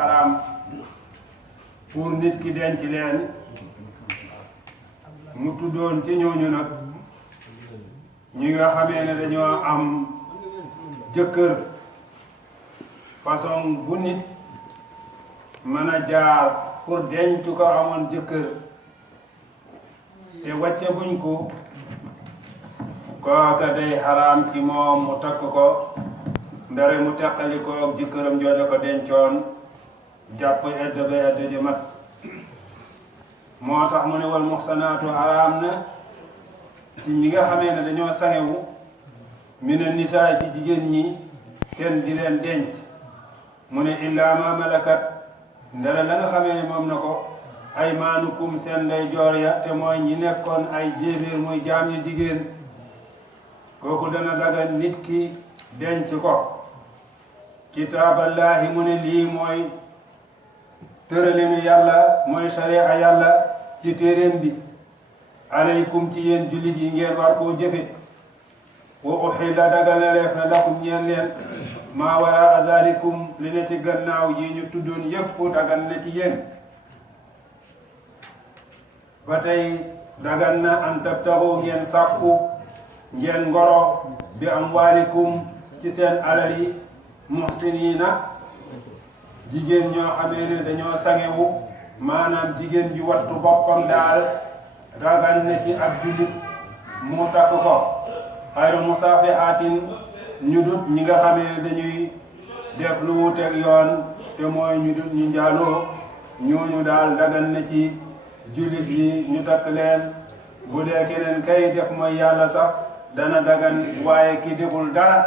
haram pour nit ki denc leen mu tuddoon ci ñooñu nag ñi nga xamee ne dañoo am jëkkër façon bu nit mën a jaar pour denc ko amoon jëkkër te wàcce buñ ko kooka day haram ci moom mu takk ko ndare mu teqali ko ak jëkkëram jooja ko dencoon jàpp edda ba edda ji mat moo tax mu ne wal muhsanaatu haram na ci ñi nga xamee ne dañoo sangewu mina nisaa ci jigéen ñi ten di leen denc mu ne illaa ma malakat ndara la nga xamee ne moom na ko ay maanukum seen ndey joor ya te mooy ñi nekkoon ay jéebéer muy jaam yu jigéen kooku dana dagan nit ki denc ko kitaaballaahi mu ne lii mooy tëralinu yàlla mooy sharia yàlla ci téeréem bi alaykum ci yéen jullit yi ngeen war koo jëfe wa uxilla daganaleef na lakum ñeen leen maa waraa zalikum li ne ci gannaaw yi ñu tuddoon yépp dagan na ci yéen ba tey dagan na an tabtaxu ngeen sàkku ngeen ngoro bi amwaalikum ci seen alal yi muhsiniina jigéen ñoo xamee ne dañoo sangewu maanaam jigéen ju wattu boppam daal dagan na ci ab jullit mu takk ko xayru musafihaatin ñu dut ñi nga xamee ne dañuy def lu wuteeg yoon te mooy ñu dut ñu njaaloo ñooñu daal dagan na ci jullit yi ñu takk leen bu dee keneen kay def mooy yàlla sax dana dagan waaye ki deful dara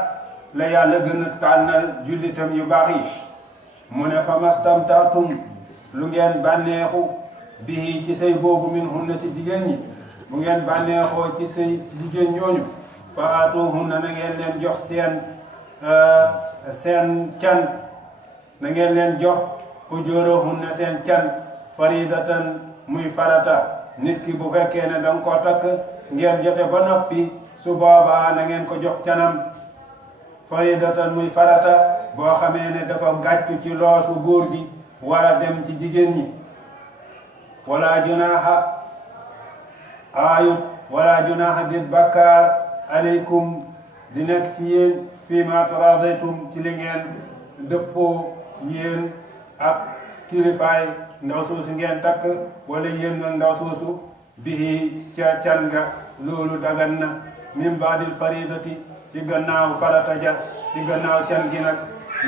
la yàlla gën a tànnal jullitam yu baax yi mu ne fa mastamtaatum lu ngeen bànneexu bii ci sëy boobu min hunna ci jigéen ñi bu ngeen bànneexoo ci sëy ci jigéen ñooñu fa aatuhunna na ngeen leen jox seen can na ngeen leen jox ujuurahunna seen can faridatan muy farata nit ki bu fekkee ne danga koo takk ngeen jote ba noppi su boobaa na ngeen ko jox canam faridatan muy farata boo xamee ne dafa gàccu ci loosu góor gi war a dem ci jigéen ñi wala junaaha aayut wala junaaha dit bakkaar aleykum di nekk ci yéen fii ma taradaytum ci li ngeen dëppoo yéen ak kilifaay ndaw soosu ngeen takk wala yéen nga ndaw soosu bihi ca can nga loolu dagan na min baadil faridati ci gannaaw farata ja ci gannaaw can gi nag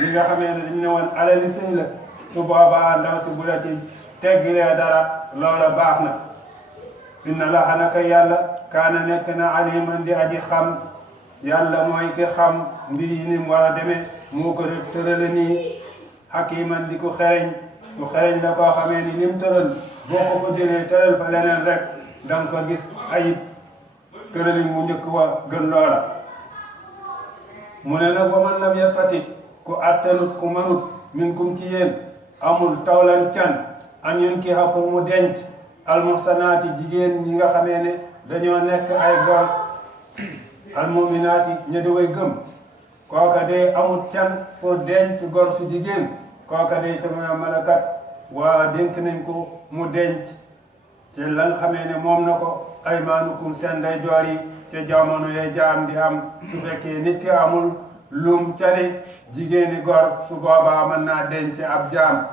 li nga xamee ne dañ ne woon alali sëy la su boobaa ndaw si bu la ci teggilee dara loola baax na inna laha naka yàlla kaana nekk na aliman di aji xam yàlla mooy ki xam mbir yi ni mu war a demee moo ko tërale nii hakiman di ku xereñ ku xereñ la koo xamee ni lim tëral boo ko fa jëlee tëral fa leneen rek danga fa gis ayib tëralin mu njëkk wa gën loola mu ne nag wa man lam yastati ku attanut ku manut min kum ci yéen amul tawlan can an yun ki xa pour mu denc almuhsanaati jigéen ñi nga xamee ne dañoo nekk ay gor almuminaati ña di way gëm kooka day amul can pour denc gor su jigéen kooka day fema malakat waa dénk nañ ko mu denc ci la nga xamee ne moom na ko aymaanukum seen day joor yi ca jamono yee jaam di am su fekkee nit ki amul lum cari jigéeni gor su boobaa mën naa denc ab jaam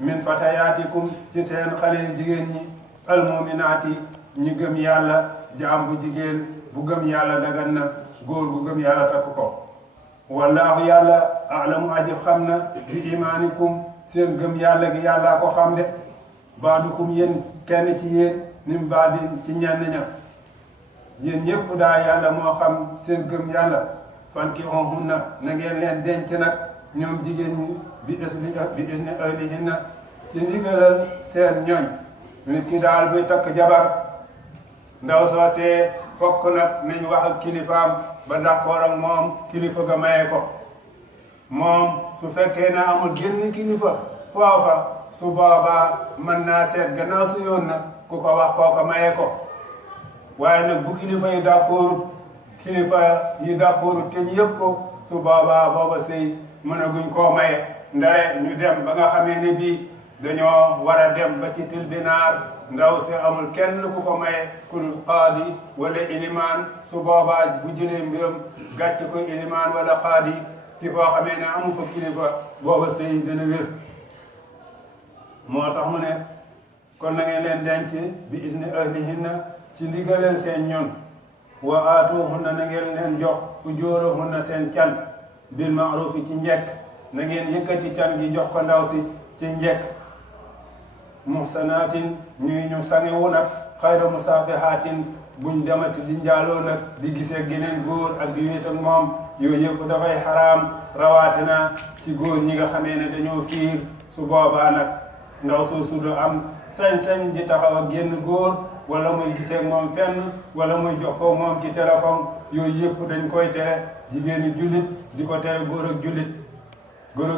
min fatayaatikum ci seen xale jigéen ñi almuminaati ñi gëm yàlla jaam bu jigéen bu gëm yàlla dagan na góor gu gëm yàlla takk ko wallaahu yàlla alamu aji xam na bi imaanikum seen gëm yàlla gi yàllaa ko xam de baadukum yéen kenn ci yéen nim baadin ci ñenn ña yéen ñëpp daal yàlla moo xam seen gëm yàlla fankihunna na ngeen leen denc nag ñoom jigéen ñi bi isni ahlihinna ci ndigalal seen ñooñ nit ki daal buy takk jabar ndaw soosee fokk nag nañ wax ak kilifaam ba d'accord ak moom kilifa ga maye ko moom su fekkee na amul génn kilifa foofa su boobaa mën naa seet gannaaw su yoon na ku ko wax kooka maye ko waaye nag bu kilifa yi d'accord te ñu yëg ko su boobaa booba sëy mën a guñ koo maye ndare ñu dem ba nga xamee ne bii dañoo war a dem ba ci tribunal ndaw si amul kenn ku ko maye kul qaadi wala ilimaan su boobaa bu jëlee mbiram gàcc ko ilimaan wala qaadi ci foo xamee ne amu fa kilifa booba sëy dana wér moo tax mu ne kon na ngeen leen denc bi isni ahlihinna ci ndigaleel seen ñoon wa aatuhunna na ngeen leen jox ujuurahunna seen can bil ma'rufi ci njekk na ngeen yëkkati can gi jox ko ndaw si ci njekk muhsanaatin ñuy ñu sangewu nag xayra musaafihaatin buñ demati di njaaloo nag di gisee geneen góor ak di wéet ak moom yooyu yëpp dafay xaraam rawaatina ci góor ñi nga xamee ne dañoo fiir su boobaa nag ndaw soosu du am sañ-sañ di taxaw ak génn góor wala muy gisee ak moom fenn wala muy jokkoo moom ci téléphone yooyu yëpp dañ koy tere jigéeni jullit di ko tere góor ak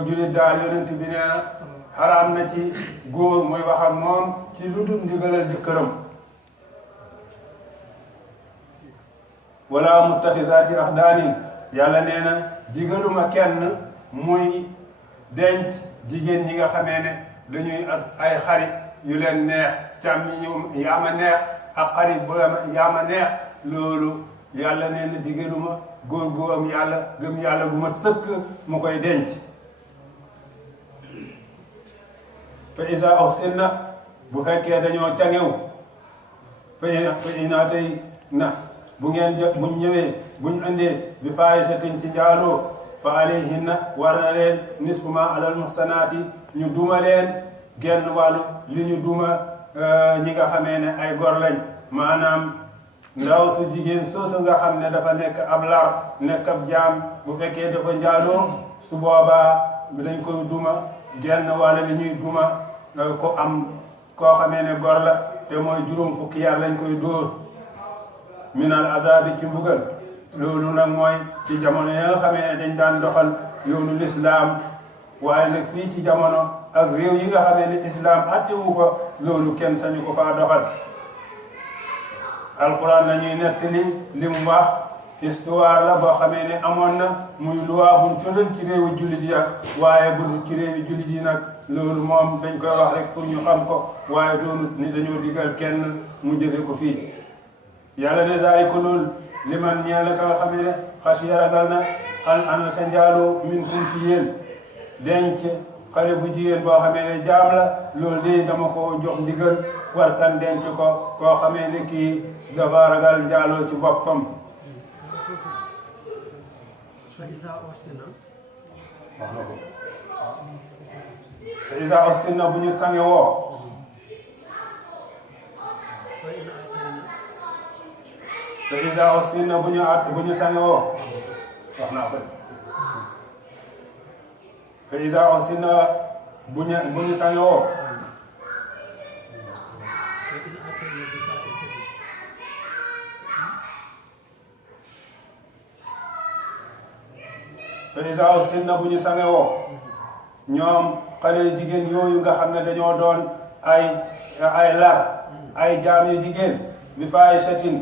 jullit daal yonent bi nee na xaraam na ci góor muy wax ak moom ci lu dul ndigalal jëkkëram wala muttaxisaati axdaanin yàlla nee na digaluma kenn muy denc jigéen ñi nga xamee ne dañuy ak ay xarit yu leen neex càmmi yaa ma neex ak xarit bu yaa ma neex loolu yàlla nee na digaluma góor gu am yàlla gëm yàlla gu mat sëkk mu koy denc fa isa uhsinna bu fekkee dañoo cangew fa inaatay na bu ngeen buñ ñëwee buñ andee bi faahisatin ci njaaloo fa alayhinna war na leen nisfu ma alal muhsanaati ñu duma leen genn wàllu li ñu duma ñi nga xamee ne ay gor lañ maanaam ndaw su jigéen soosu nga xam ne dafa nekk ab lar nekk ab jaam bu fekkee dafa njaaloo su boobaa dañ koy duma genn wàllu li ñuy duma ko am koo xamee ne gor la te mooy juróom fukki yar lañ koy dóor minal azabi ci mbugal loolu nag mooy ci jamono ya nga xamee ne dañ daan doxal yoonu lislaam waaye nag fii ci jamono ak réew yi nga xamee ne islam attewu fa loolu kenn sañu ko faa doxal alquran nañuy nettali li mu wax histoire la boo xamee ne amoon na muy loi buñ tëral ci réewu jullit ya waaye bu dul ci réewu jullit yi nag loolu moom dañ koy wax rek pour ñu xam ko waaye doonut ni dañoo digal kenn mu jëfe ko fii yàlla ne zaay ko loolu li man ñeel ka nga xamee ne xasiya ragal na an sa njaaloo min kum ci yéen denc xale bu jigéen boo xamee ne jaam la loolu de dama ko jox ndigal war kan denc ko koo xamee ne kii dafa ragal njaaloo ci boppam fa isa uhsinna bu ñu sange woo fa isa uhsinna bu ñu sange woo wax naa ko fa isa uhsinna bu ñu sange woo fa isa uhsinna bu ñu sange woo ñoom xale jigéen yooyu nga xam ne dañoo doon ay lar ay jaam yu jigéen bi faahishatin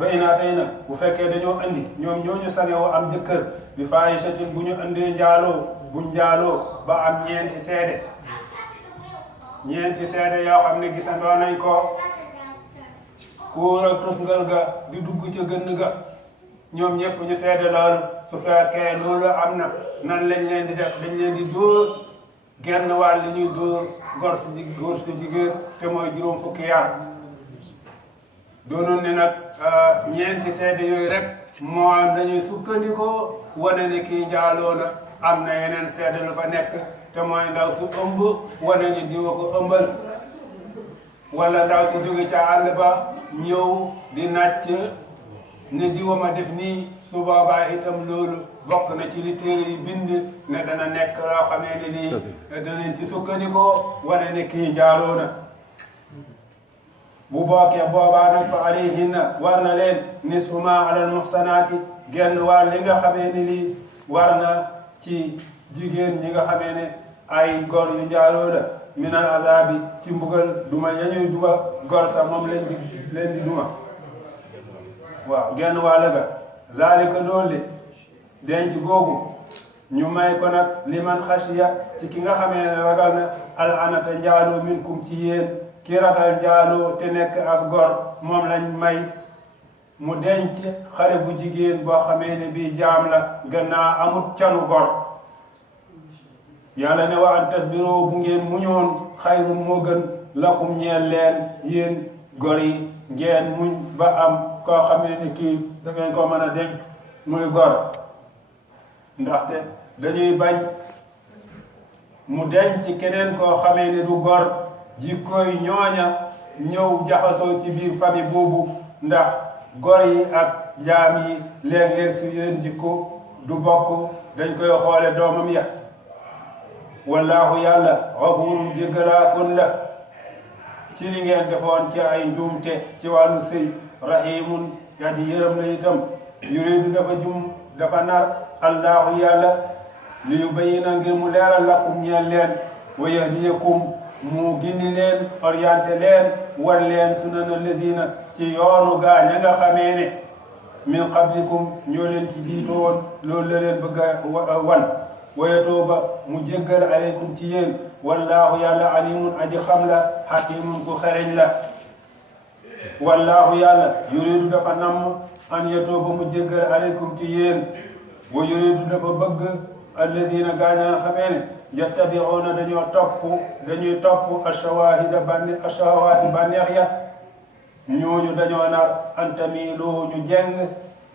ba inaatay na bu fekkee dañoo andi ñoom ñooñu sangewoo am jëkkër bi faahishatin bu ñu andee njaaloo bu njaaloo ba am ñeenti seede yoo xam ne gisandoo nañ ko kuur ak tusngal ga di dugg ca gënn ga ñoom ñëpp ñu seede loolu su fekkee loolu am na nan lañ leen di def dañ leen di dóor genn wàll li ñuy dóor góor su jigéen te mooy juróom fukki yar doonoon ne nag ñeenti seede yooyu rek moo dañuy sukkandikoo wane ne kii njaaloo na am na yeneen seede lu fa nekk te mooy ndaw su ëmb wane ni diwa ko ëmbal wala ndaw si jóge ca àll ba ñëw di nàcc ne diwa ma def nii su boobaa itam loolu bokk na ci li téere yi bind ne dana nekk loo xamee ne nii danañ ci sukkandikoo wane ne kii njaaloo na bu bokkee boobaa nag fa alayhinna war na leen nisfu ma alal muhsanaati genn wàll li nga xamee ni lii war na ci jigéen ñi nga xamee ne ay góor yu njaaloo la minal azabi ci mbugal duma ya ñuy duma góor sax moom leen di duma waaw genn wàll ga zalika loolu de denc googu ñu may ko nag liman xashiya ci ki nga xamee ne ragal na al anata njaaloo minkum ci yéen ki ragal njaaloo te nekk as gor moom lañ may mu denc xale bu jigéen boo xamee ne bii jaam la gannaaw amut canu gor yàlla ne wa an tasbiroo bu ngeen muñoon xayrun moo gën lakum ñeel leen yéen gor yi ngeen muñ ba am koo xamee ne kii da ngeen ko mën a denc muy gor ndaxte dañuy bañ mu denc keneen koo xamee ne du gor jikkooy ñooña ñëw jaxasoo ci biir famille boobu ndax gor yi ak jaam yi léeg-léeg su yéen jikko du bokk dañ koy xoole doomam ya wallaahu yàlla xafuurun jéggalaakoon la ci li ngeen defoon ci ay njuumte ci wàllu sëy rahimun yaa di yërëm la itam yuridu dafa nar allahu yàlla li yubayyina ngir mu leeral lakum ñeel leen wa yahdiyakum mu gindi leen orienté leen wan leen sunana lazina ci yoonu gaa ña nga xamee ne min qablikum ñoo leen ci jiitu woon loolu la leen bëgg a wan wa yatuuba mu jéggal aleykum ci yéen wallaahu yàlla alimun aji xam la hakimun ku xereñ la wallaahu yàlla yuridu dafa namm an yatuuba mu jéggal aleykum ci yéen wa yuridu dafa bëgg allazina gaaña nga xamee ne yattabi'una dañuy topp ashawaati bànneex ya ñooñu dañoo nar an tamilu ñu jeng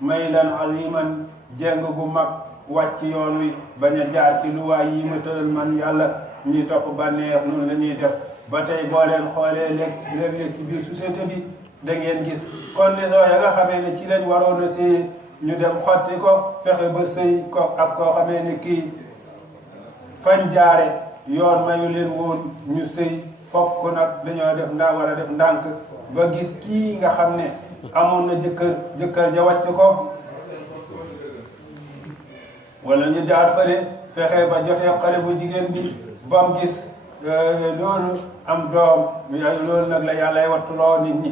maylan aliman jeng gu mag wàcc yoon wi bañ a jaar ci luwaay yi ma tëral man yàlla ñuy topp bànneex noonu la ñuy def ba tey boo leen xoolee léeg-léeg ci biir société bi da ngeen gis condition ya nga xamee ne ci lañ waroon a sëy ñu dem xotti ko fexe ba sëy ko ak koo xamee ne kii fañ jaare yoon mayu leen woon ñu sëy fokk nag dañoo war a def ndànk ba gis kii nga xam ne amoon na jëkkër ja wàcc ko wala ñu jaar fële fexe ba jotee xale bu jigéen bi ba mu gis loolu am doom loolu nag la yàllay wattuloo nit ñi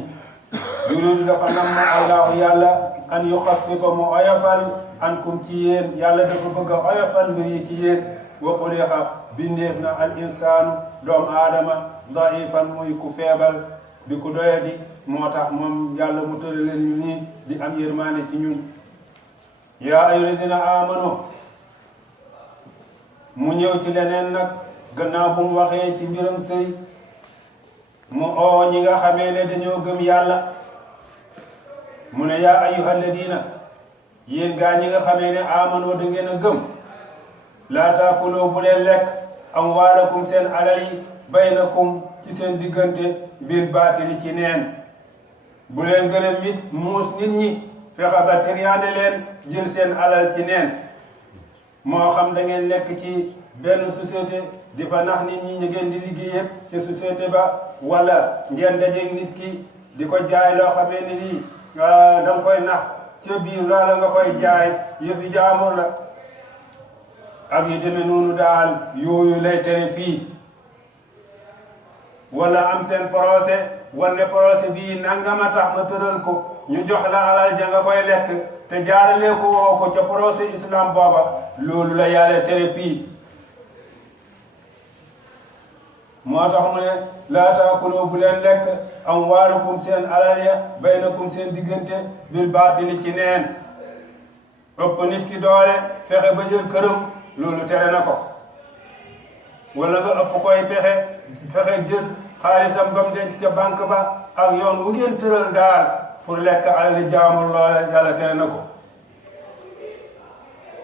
yuridu dafa namm allahu yàlla an yuxaffifa mu oyofal ankum ci yéen yàlla dafa bëgg a oyofal mbir yi ci yéen wa xuliqa bindeef na al insaanu doomu aadama daifan muy ku feebal di ku doyadi moo tax moom yàlla mu tëral leen ñu nii di am yërmaane ci ñun yaa ayyuhal lazina amanu mu ñëw ci leneen nag gannaaw bu mu waxee ci mbiram sëy mu oo ñi nga xamee ne dañoo gëm yàlla mu ne yaa ayyuhal ladina yéen gaa ñi nga xamee ne amanoo da ngeen a gëm laa taakuloo bu leen lekk amwaalakum seen alal yi baynakum ci seen diggante bil baatili ci neen bu leen gën a muus nit ñi fexe ba tiriyaane leen jël seen alal ci neen moo xam da ngeen nekk ci benn société di fa nax nit ñi ñu ngeen di liggéey ci société ba wala ngeen dajeeg nit ki di ko jaay loo xamee ne nii da nga koy nax ca biir loola nga koy jaay yëfi jaamur la ak yu demee noonu daal yooyu lay tere fii wala am seen procès wala procès bii nangama tax ma tëral ko ñu jox la alal ja nga koy lekk te jaaralee ko woo ko ca procès islam booba loolu la yàlla tere fii moo tax mu ne laa taakuloo bu leen lekk amwaalukum seen alal ya baynakum seen diggante bil baatili ci neen ëpp nit ki doole fexe ba jël këram loolu tere na ko wala nga ëpp koy fexe jël xaalisam ba mu denc ca banque ba ak yoon wu ngeen tëral daal pour lekk alali jaamur loola yàlla tere na ko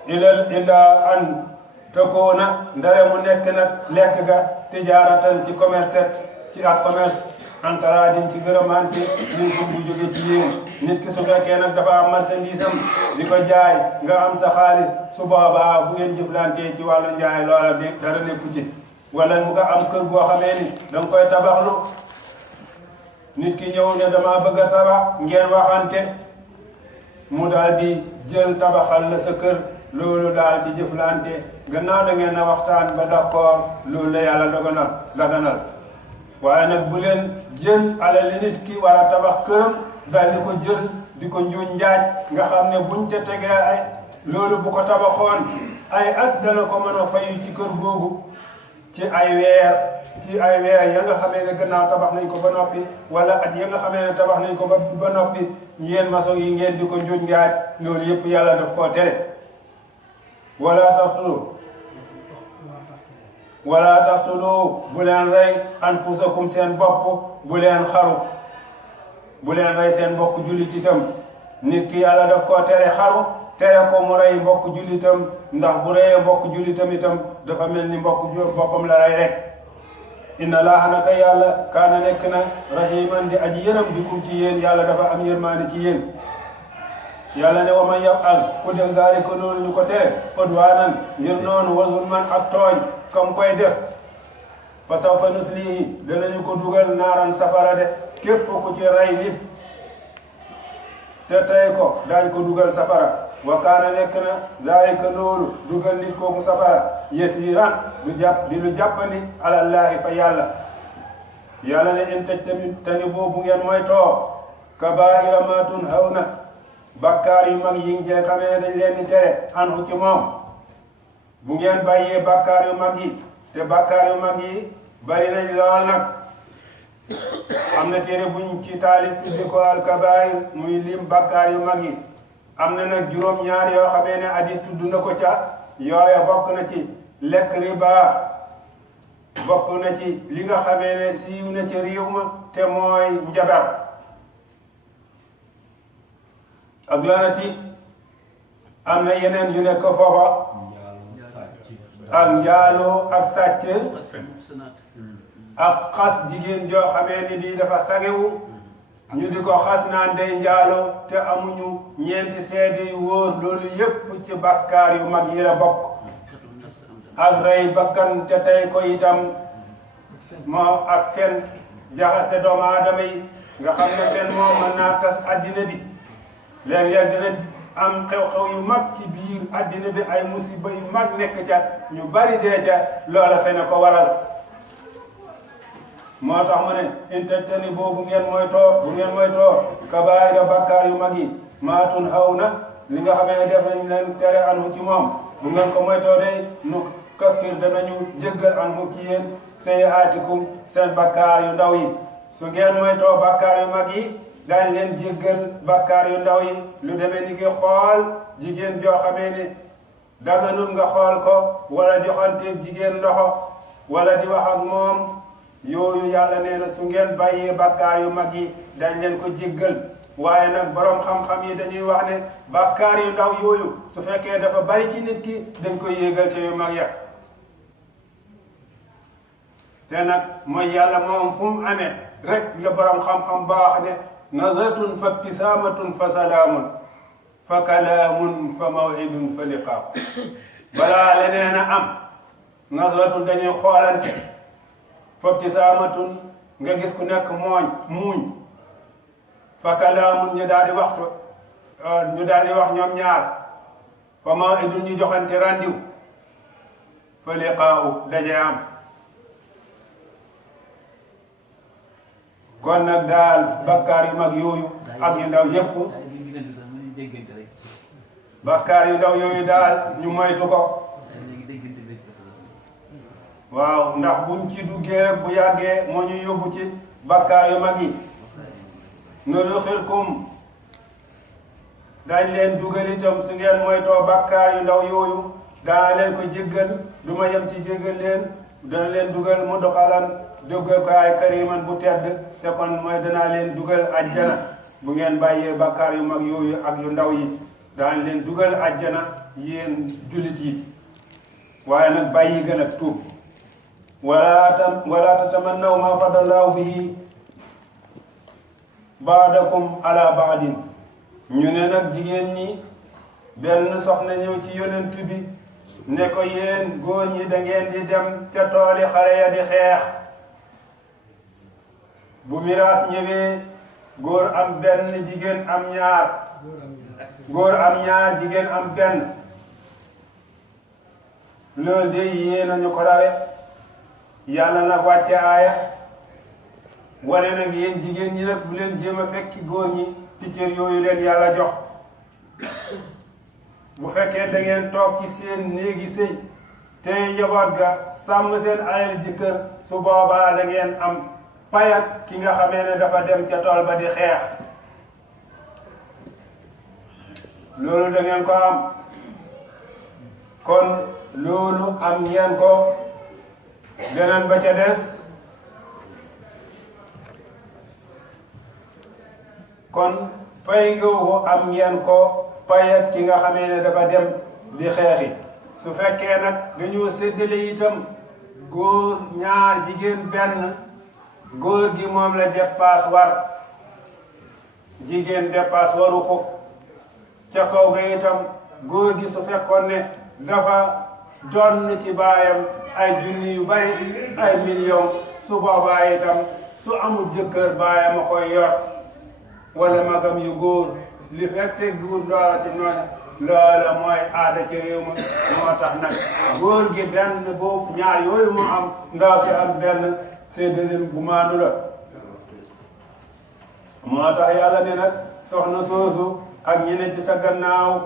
illa an takoona ndare mu nekk nag lekk ga tijaaratan ci ci ak commerce antaraadin ci gërëmante minkum bu jóge ci yéen nit ki su fekkee nag dafa am marchandise am di ko jaay nga am sa xaalis su boobaa bu ngeen jëflantee ci wàllu njaay loola dara nekku ci wala mu nga am kër goo xamee ni danga koy tabaxlu nit ki ñëw ne dama bëgg a tabax ngeen waxante mu daal di jël tabaxal la sa kër loolu daal ci jëflante gannaaw da ngeen a waxtaan ba d'accord loolu la yàlla daganal waaye nag bu leen jël alal nit ki war a tabax këram daal di ko jël di ko njuuñ njaaj nga xam ne buñ ca tegee ay loolu bu ko tabaxoon ay at dana ko mën a fayu ci kër googu ci ay weer ya nga xamee ne gannaaw tabax nañ ko ba noppi wala at ya nga xamee ne tabax nañ ko ba noppi yéen maçon yi ngeen di ko njuuj njaaj loolu yëpp yàlla daf koo tere wala taqtulu bu leen rey anfusakum seen bopp bu leen xaru bu leen rey seen mbokk jullit itam nit ki yàlla daf koo tere xaru tere ko mu rey mbokk jullitam ndax bu reyee mbokk jullitam itam dafa mel ni mbokk boppam la rey rek inna laaha naka yàlla kaana nekk na rahiman di aji yërëm bikum ci yéen yàlla dafa am yërmaande ci yéen yàlla ne wa man yaf'al ku def zaalika loolu ñu ko tere udwaanan ngir noonu wa zulman ak tooñ comme koy def fa sawfa nuslihi danañu ko dugal naaran safara de képp ku ci rey nit te tey ko daañ ko dugal safara wa kaana nekk na zaalika loolu dugal nit kooku safara yasiiran di lu jàppandi alallaahi fa yàlla ne in tajtanibu bu ngeen moytoo kabaa'ira maa tunhawna bakkaar yu mag yi ngeen xamee dañ leen di tere anhu ci moom bu ngeen bàyyee bakkaar yu mag yi te bakkaar yu mag yi bari nañ lool nag am na téere buñ ci taalif tudde ko alkabair muy lim bakkaar yu mag yi am na nag juróom-ñaar yoo xamee ne hadis tudd na ko ca yooya bokk na ci lekk riba bokk na ci li nga xamee ne siiw na ci réew ma te mooy njabar ak lanati am na yeneen yu nekk foofa ak njaaloo ak sàcc ak xas jigéen joo xamee ni bii dafa sagewu ñu di ko xas naan day njaaloo te amuñu ñeenti seede yu wóor loolu yépp ci bakkaar yu mag yi la bokk ak rey bakkan te tey ko itam moo ak fen jaxase doomu aadama yi nga xam ne fen moom mën naa tas addina bi léeg-léeg dina am xew-xew yu mag ci biir addina bi ay musiba yu mag nekk ca ñu bari dee ca loola fene ko waral moo tax mu ne in tajtanibu bu ngeen moytoo kabaa'ira bakkaar yu mag yi maa tunhawna li nga xamee ne def nañ leen tere anhu ci moom bu ngeen ko moytoo day nu kaffir danañu jéggal anhu ci yéen sayyi'aatikum seen bakkaar yu ndaw yi su ngeen moytoo bakkaar yu mag yi daañ leen jéggal bakkaar yu ndaw yi lu demee ni ki xool jigéen joo xamee ne daganul nga xool ko wala joxanteeg jigéen loxo wala di wax ak moom yooyu yàlla nee na su ngeen bàyyee bakkaar yu mag yi dañ leen ko jéggal waaye nag borom xam-xam yi dañuy wax ne bakkaar yu ndaw yooyu su fekkee dafa bari ci nit ki dañ koy yéegal te yu mag ya te nag mooy yàlla moom fu mu amee rek la borom xam-xam baax ne nazratun fa ibtisaamatun fa salaamun fa kalaamun fa maw'idun fa liqaa balaa leneen a am nazratun dañuy xoolante fa ibtisaamatun nga gis ku nekk muuñ fa kalaamun ñu daal di wax ñoom ñaar fa maw'idun ñu joxante randiw fa liqaa daje am kon nag daal bakkaar yu mag yooyu ak yu ndaw yépp bakkaar yu ndaw yooyu daal ñu moytu ko waaw ndax buñ ci duggee rek bu yàggee moo ñu yóbbu ci bakkaar yu mag yi nudxilkum dañ leen dugal itam su ngeen moytoo bakkaar yu ndaw yooyu daa leen ko jéggal du ma yem ci jéggal leen dana leen dugal mudxalan dugal ko ay kariman bu tedd te kon mooy danaa leen dugal ajjana bu ngeen bàyyee bakkaar yu mag yooyu ak yu ndaw yi daan leen dugal ajjana yéen jullit yi waaye nag bàyyi gën a tuub wala tatamannaw ma fadallahu bihi baadakum ala baadin ñu ne nag jigéen ñi benn soxna ñëw ci yonent bi ne ko yéen góor ñi da ngeen di dem ca tooli xare ya di xeex bu miraas ñëwee góor am benn jigéen am ñaar góor am ñaar jigéen am benn loolu de yéen a ñu ko rawe yàlla nag wàcce aaya wane nag yéen jigéen ñi nag bu leen jéem a fekki góor ñi ci cër yooyu leen yàlla jox bu fekkee da ngeen toog ci seen néegi sëy tey njaboot ga sàmm seen alal ji kër su boobaa da ngeen am payak ki nga xamee ne dafa dem ca tool ba di xeex loolu da ngeen ko am kon loolu am ngeen ko beneen ba ca des kon pay googu am ngeen ko payak ki nga xamee ne dafa dem di xeexi su fekkee nag dañoo séddale itam góor ñaar jigéen benn góor gi moom la dépasse war jigéen dépasse waru ko ca kaw ga itam góor gi su fekkoon ne dafa donn ci baayam ay junni yu bari ay million su boobaa itam su amul jëkkër baayam a koy yor wala magam yu góor li fekk tegguwul loola ci noonu loola mooy aada ci réew ma moo tax nag góor gi benn boobu ñaar yooyu mu am ndaw si am benn séddale bu maandu la moo tax yàlla ne nag soxna soosu ak ñi ne ci sa gannaaw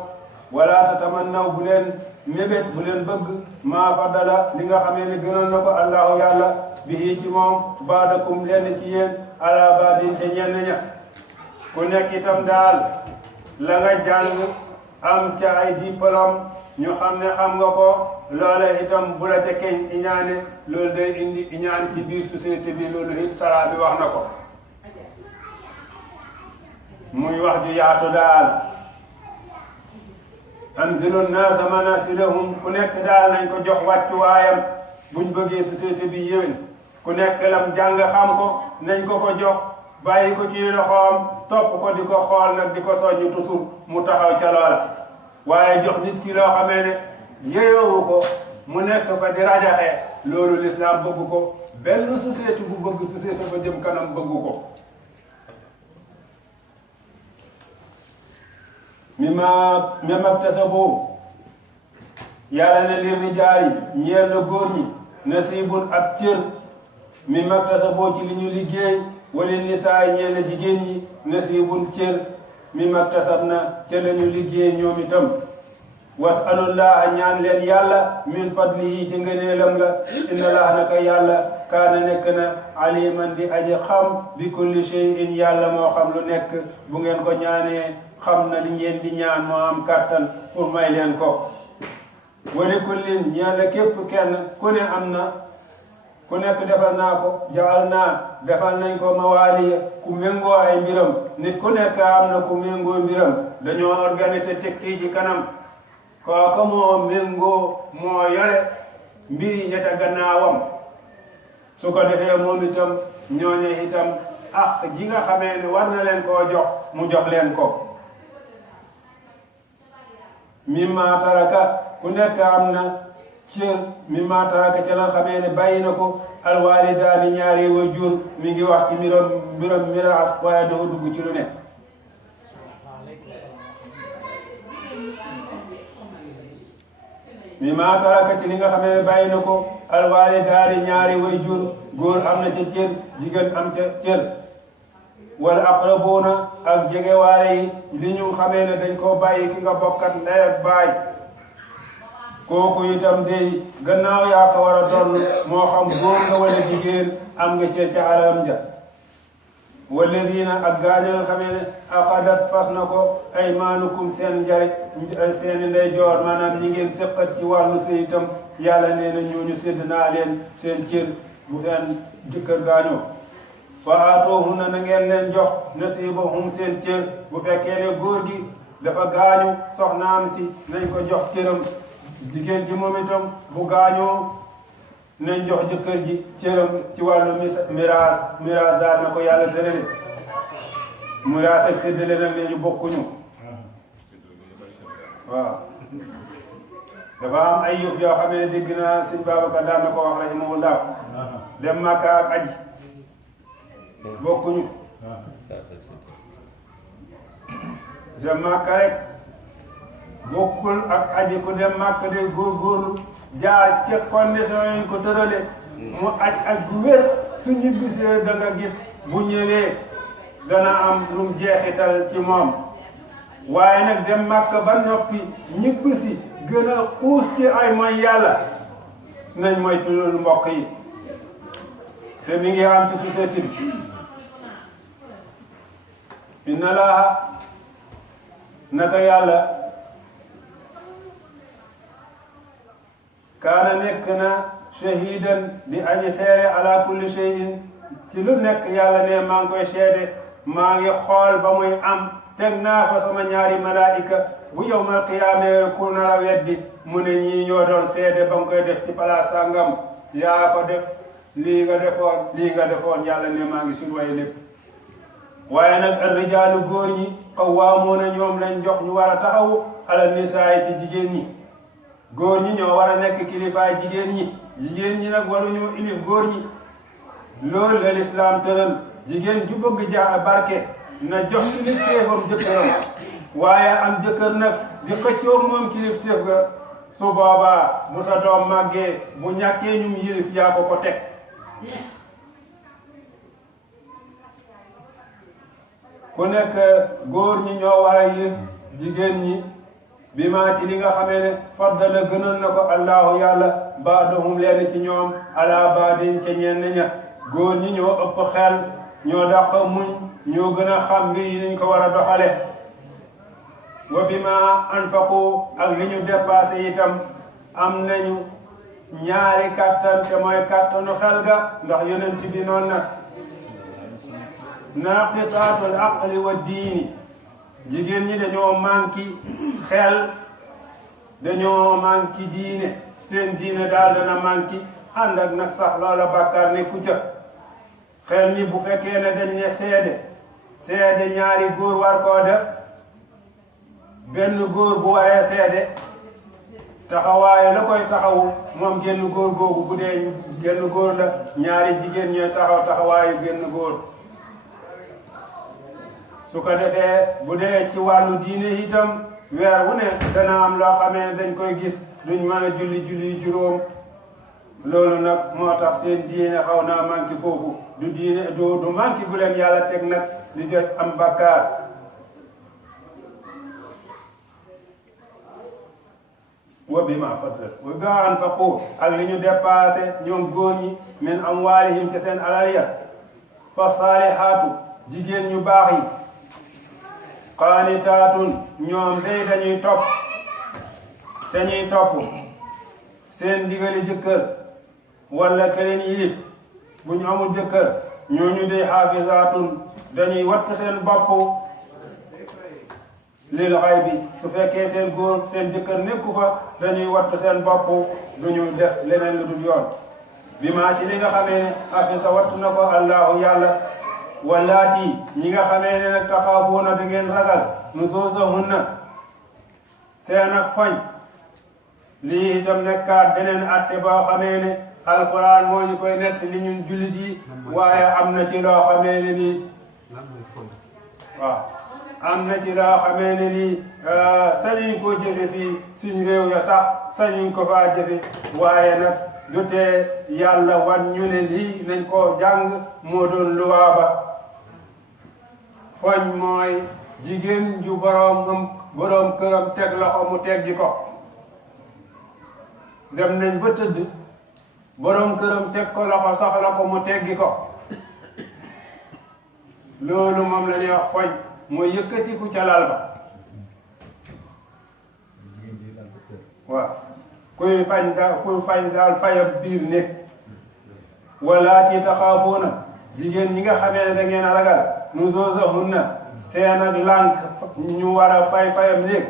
wala tatamannaw bu leen mébét bu leen bëgg maa faddala li nga xamee ne gënal na ko allahu yàlla bihi ci moom baadakum lenn ci yéen ala baadin ca ñenn ña ku nekk itam daal la nga jàng am ca ay diplôme ñu xam ne xam nga ko loola itam bu la ca keñ iñaane loolu day indi iñaan ci biir société bi loolu it sara bi wax na ko muy wax ju yaatu daal anzilu naasa manasilahum ku nekk daal nañ ko jox wàccuwaayam buñ bëggee société bi yéwén ku nekk lam jàng xam ko nañ ko ko jox bàyyi ko ci loxoom topp ko di ko xool nag di ko soññu toujours mu taxaw ca loola waaye jox nit ki loo xamee ne yeyoowu ko mu nekk fa di rajaxe loolu l'islam bëgg ko benn société bu bëgg société ba jëm kanam bëgg ko mimma tasabu yàlla ne lir rijaali ñeel na góor ñi nasibun ab cër mimma tasabu ci li ñu liggéey wali nisaa ñeel na jigéen ñi nasibun cër mimma tasabna ca la ñu liggéey ñoom itam wasalullaha ñaan leen yàlla min fadlihi ci ngëneelam la inna allaha naka yàlla kaana nekk na aliman di aji xam bi kulli shay'in yàlla moo xam lu nekk bu ngeen ko ñaanee xam na li ngeen di ñaan moo am kàttan pour may leen ko wali kullin ñaala képp kenn ku ne am na ku nekk defal naa ko jaal naa defal nañ ko mawaaliya ku méngoo ay mbiram nit ku nekk am na ku méngoo mbiram dañoo organiser teg kii ci kanam kooka moo méngoo moo yore mbiri ña ca gannaawam su ko defee moom itam ñooñe itam ji nga xamee ne war na leen koo jox mu jox leen ko mimma taraka ku nekk am na cër mimma taraka ca la xamee ne bàyyi na ko alwaalidaani ñaari waajur mi ngi wax ci mbiram miraas waaye dafa dugg ci lu ne mimma taraka ci li nga xamee ne bàyyi na ko alwaalidaani ñaari waajur góor am na ca cër jigéen am ca cër wala aqrabuuna ak jegewaale yi li ñu xamee ne dañ koo bàyyi ki nga bokkat ndey ak baay kooku itam day gannaaw yaa ko war a doon moo xam góor nga wala jigéen am nga cee ca alalam ja walladina ak gaaña nga xamee ne aqadat fas na ko aymaanukum seen njari seeni ndeyjoor maanaam ñi ngeen séqat ci wàllu sëy itam yàlla nee na ñooñu sédd naa leen seen cër bu seen jëkkër gaañoo fa aatoohunna na ngeen leen jox nasiibahum seen cër bu fekkee ne góor gi dafa gaañu soxnaam si nañ ko jox cëram jigéen ji moom itam bu gaañoo nañ jox jëkkër ji cëram ci wàllu miraas daal na ko yàlla tërale miraas ak séddale nag ne ñu bokkuñu waaw dafa am ay yëf yoo xam ne dégg naa sëñ Babacar daan na ko wax rahimahullah dem Makka ak aji bokkuñu dem Makka rek bokkul ak aji ku dem Makka de góorgóorlu jaar ca condition yi ko tërale mu aj ak gu wér su ñibbisee da nga gis bu ñëwee dana am lu mu jeexital ci moom waaye nag dem Makka ba noppi ñibbisi gën a xuus ci ay mooy yàlla nañ moytu loolu mbokk yi te mi ngi am ci société bi inna laaha naka yàlla kaana nekk na shahidan di aji seede ala kulli shay'in ci lu nekk yàlla ne maa ngi koy seede maa ngi xool ba muy am teg naa fa sama ñaari malaayika bu yawmal qiyaama ku nar a weddi mu ne ñii ñoo doon seede ba nga koy def ci palaas sàngam yaa ko def lii nga defoon yàlla ne maa ngi surveillé lépp waaye nag ar-rijaalu góor ñi qawwaamuuna ñoom lañ jox ñu war a taxaw ala nisaa ci jigéen ñi góor ñi ñoo war a nekk kilifaay jigéen ñi nag waruñoo ilif góor ñi loolu la lislaam tëral jigéen ju bëgg barke na jox kilifteefam jëkkëram waaye am jëkkër nag di xëccoo moom kilifteef ga su boobaa bu sa doom màggee bu ñàkkee ñum yilif yaa ko teg ku nekk góor ñi ñoo war a yilif jigéen ñi bi maa ci li nga xamee ne faddala gënal na ko allahu yàlla baadahum leen ci ñoom ala baadin ca ñenn ña góor ñi ñoo ëpp xel ñoo dàq muñ ñoo gën a xam mbir yi niñ ko war a doxale wa bi ma anfaqu ak li ñu dépassé itam am nañu ñaari kattan te mooy kattanu xel ga ndax yonent bi noonu na naqisaatul aqli wa diini jigéen ñi dañoo manki xel dañoo manki diine seen diine daal dana manki ànd ak nag sax loola bàkkaar nekku ca xel mi bu fekkee ne dañ ne seede ñaari góor war koo def benn góor bu waree seede taxawaaye la koy taxawu moom genn góor googu bu dee genn góor la ñaari jigéen ñooy taxawaayu genn góor su ko defee bu dee ci wàllu diine itam weer wu ne dana am loo xamee ne dañ koy gis duñ mën a julli juróom loolu nag moo tax seen diine xaw naa manqué foofu du diine du manqué gu leen yàlla teg nag di def am bakkaar wa bima faddal wa bima anfaqu ak li ñu dépassé ñoom góor ñi min amwaalihim ci seen alal ya fa saalihaatu jigéen ñu baax yi qaanitaatun ñoom day dañuy topp seen ndigali jëkkër wala keneen yilif bu ñu amul jëkkër ñooñu day xaafizaatun dañuy wattu seen bopp lil xaybi su fekkee seen góor seen jëkkër nekku fa dañuy wattu seen bopp duñu def leneen lu dul yoon bi maa ci li nga xamee ne afisa wattu na ko allahu yàlla wallaati ñi nga xamee ne nag taxaafuuna da ngeen ragal nusuusahunna seen ak foñ lii itam nekkaat beneen atte boo xamee ne alquran moo ñu koy nett li ñun jullit yi waaye am na ci loo xamee ne nii waaw am na ci loo xamee ne nii sañuñ ko jëfe fii suñ réew ya sax sañuñ ko faa jëfe waaye nag du tee yàlla wan ñu ne lii nañ ko jàng moo doon luwaaba foñ mooy jigéen ju boroom këram teg loxo mu teggi ko dem nañ ba tëdd boroom këram teg ko loxo soxla ko mu teggi ko loolu moom la ñuy wax foñ mooy yëkkatiku ca lal ba waaw kuy fañ daal fayab biir néeg walaati taxaafuuna jigéen ñi nga xamee ne da ngeen a ragal nusuusahunna seen ak lànk ñu war a fayam néeg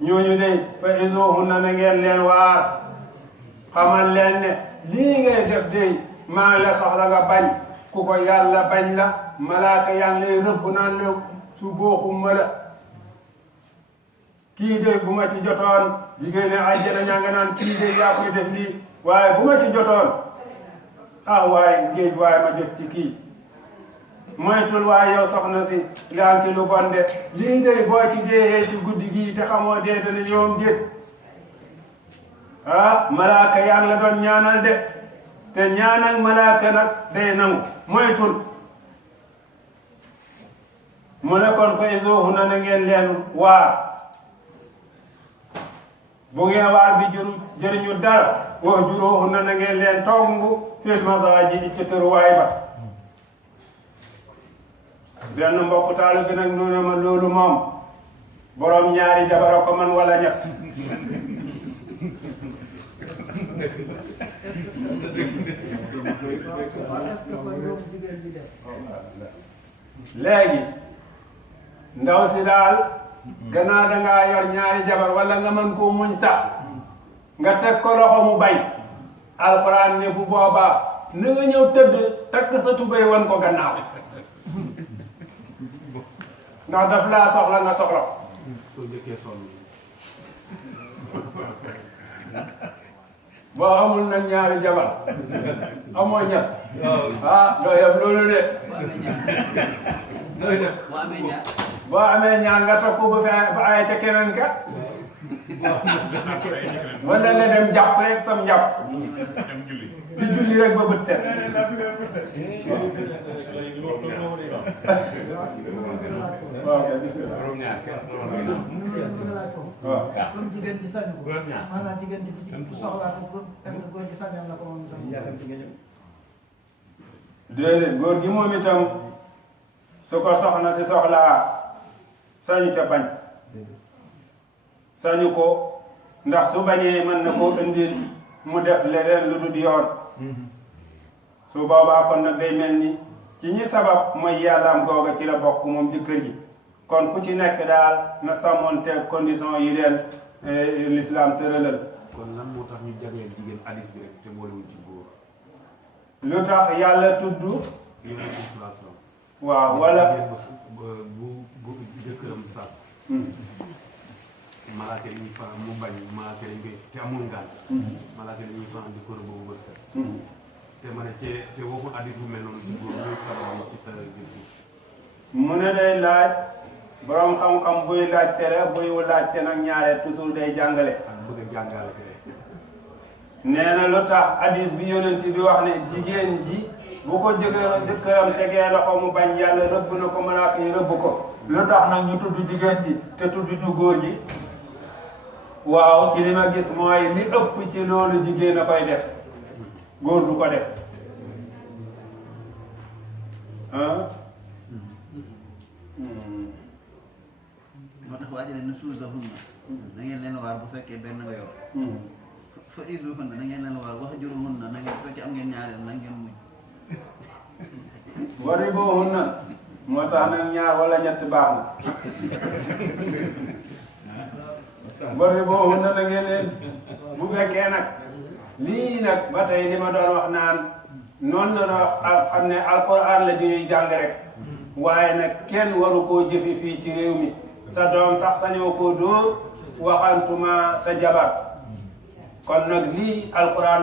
ñooñu dey fa izuuhunna na ngeen leen waar xamal leen ne lii ngay def dey maa la soxla nga bañ ku ko yàlla bañ la malaaka yaa ngi lay rëbb naan la su booxuma la kii de bu ma ci jotoon jigéen ne àjjana ñaa nga naan kii de yaa koy def lii waaye bu ma ci jotoon waaye géej waaye ma jot ci kii moytul waaye yow soxna si ngaan ci lu bon de lii de boo ci deexee ci guddi gii te xamoo dee dana ñoom déet malaaka yaa ngi la doon ñaanal de te ñaanal malaaka nag day nangu moytul mu ne kon fa izuhunna na ngeen leen waar bu ngeen waar bi jëriñu dara wahjuruhunna na ngeen leen tongu fil madaaji ci tëruwaay ba benn mbokk taalu bi nag noonu ma loolu moom borom ñaari jabara ko man wala ñett léegi ndaw si daal gannaaw dangaa yor ñaari jabar wala nga mën koo muñ sax nga teg ko loxo mu bañ alxuraan ne bu boobaa na nga ñëw tëdd takk sa tubéy wan ko gannaaw ndax daf laa soxla nga soxla boo amul nag ñaari jabar amoo ñett doo yem loolu de boo amee ñaar nga topp ba ay ca keneen ka wala nga dem jàpp rek sam njàpp di julli rek ba bët set waaw kay bismillah waaw comme jigéen ci sañ ko maanaam jigéen ci bu soxlaatu ko est-ce que góor gi sañal na ko moom itam déedéet góor gi moom itam su ko soxna si soxlaa sañu ca bañ sañu ko ndax su bañee mën na koo indil mu def leneen lu dul yoon su boobaa kon nag day mel ni ci ñi sabab mooy yàllaam googa ci la bokk moom jëkkër ji kon ku ci nekk daal na sàmmonte condition yi leen l'islam tëralal. kon lan moo tax ñu jagleel jigéen hadis bi rek te boolewul ci góor. lu tax yàlla tudd. yeneen inflation. waaw wala bu jëkkëram sax. malaaka yi ñuy faral mu bañ malaaka yi koy te amul ngànt. malaaka yi ñuy faral di kóor boobu bët set. te ma ne te waxul hadis bu mel noonu ci góor ñooy sabab ci sa gis-gis. mu ne day laaj borom xam-xam buy laaj tere buy laajte nag ñaare toujours day jàngale. ak bëgg a jàngale kay. nee na lu tax hadis bi yonent bi wax ne jigéen ji bu ko jëkkëram tegee loxo mu bañ yàlla rëbb na ko malaaka yi rëbb ko. lu tax nag ñu tudd jigéen ji te tudd ju góor ji. waaw ci li ma gis mooy li ëpp ci loolu jigéen a koy def góor du ko def moo tax waa ji ne nusuuzahunna na ngeen leen waar bu fekkee benn nga yor. fa izuhunna na ngeen leen waar wahjuruhunna na ngeen bu fekkee am ngeen ñaareel na ngeen muñ. waribuhunna moo tax nag ñaar wala ñett baax na waribuhunna na ngeen leen bu fekkee nag lii nag ba tey li ma doon wax naan noonu la xam ne alquran la ñuy jàng rek waaye nag kenn waru koo jëfi fii ci réew mi sa doom sax sañoo koo dóor waxantuma sa jabar kon nag lii alquran